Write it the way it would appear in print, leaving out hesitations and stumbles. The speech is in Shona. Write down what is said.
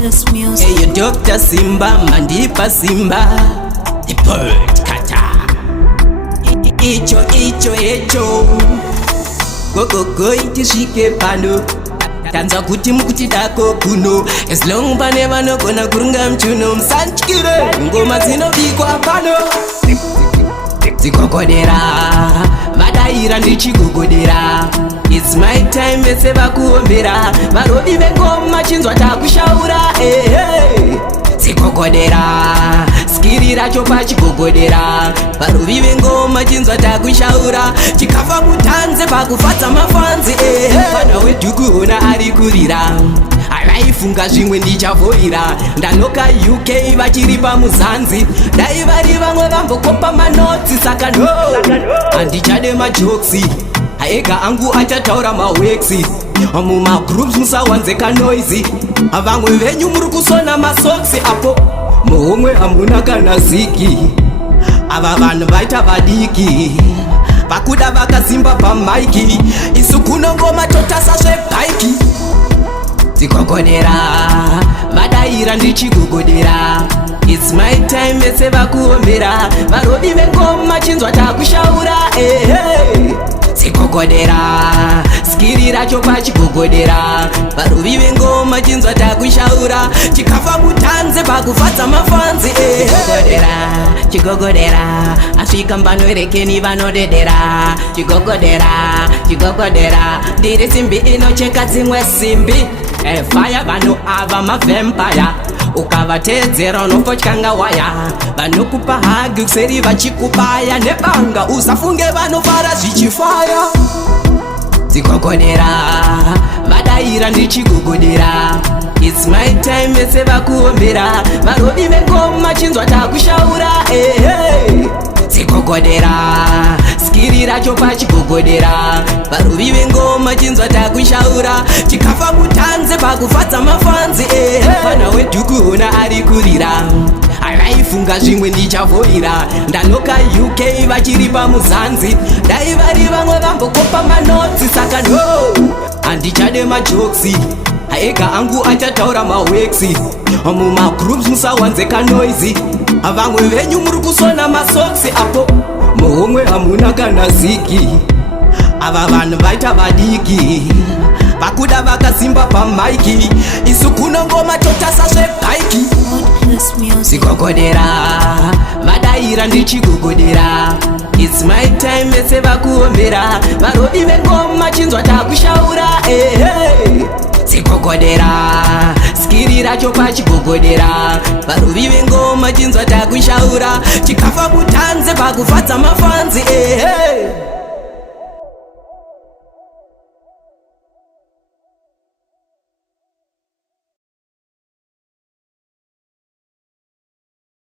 this music. Hey, you Dr. Simba, Mandipa Simba, the bird kata. Icho, go itishike pano. Tanza kuti mukuti dako kuno. As long pane vano kona kurunga mchuno. Msanchikire, ngoma zinobikwa pano. Zikogodera, vadaira ndichigogodera. It's my time, vese vakuombera. Varovi vengoma chinzwa takushaura. Zikogodera, skiri racho pachigogodera. Varovi vengoma chinzwa takushaura. Chikafa mutanze pakufadza mafanzi. Fana wedhukuona ari kurira. Avaifunga zvimwe ndichavhoira. Ndanoka UK vachiri pamuzanzi. Dai vari vamwe vambokopa manotsi. Saka no, handichade majoksi. Ega angu achataura mawexi. Mumagroups musawanzeka noisy. Vamwe venyu muri kusona masoksi. Apo muhomwe hamuna kana ziki. Ava vanhu vaita vadiki. Vakuda vakasimba pamaiki. Isu kuno ngoma totasa zvebhaiki. Zikogodera, vadaira ndichigogodera. It's my time, vese vakuombera. Varovi vengoma chinzwa takushaura. Zikogodera, skiri racho pachigogodera. Varovi vengoma chinzwa takushaura. Chikafa mutanze pakufadza mafanzi. Chigogodera, asvika mbanoerekeni vanodedera. Chigogodera, ndiri simbi inocheka dzimwe simbi. Fire vano ava mavampire. Ukavatedzera unopotyanga waya. Vanokupa hagi kuseri vachikubaya. Nebanga usafunge vanofara zvichifaya. Zikogodera, vadaira ndichigogodera. It's my time, vese vakuombera. Varovi vengoma chinzwa takushaura. Zikogodera, skiri racho pachigogodera. Varovi vengoma chinzwa takushaura. Chikafa mutanze pakufadza mafanzi. Fana wedhukuona ari kurira. Avaifunga zvimwe ndichavhoira. Ndanoka UK vachiri pamuzanzi. Dai vari vamwe vambokopa manotsi. Saka no, handichade majoksi. Ega angu achataura mawexi. Mumagroups musawanzeka noisy. Vamwe venyu muri kusona masoksi. Apo muhomwe hamuna kana ziki. Ava vanhu vaita vadiki. Vakuda vakasimba pamaiki. Isu kuno ngoma totasa zvebhaiki. Zikogodera, vadaira ndichigogodera. It's my time, vese vakuombera. Varovi vengoma chinzwa takushaura. Zikogodera, skiri racho pachigogodera. Varovi vengoma chinzwa takushaura. Chikafa mutanze pakufadza mafanzi.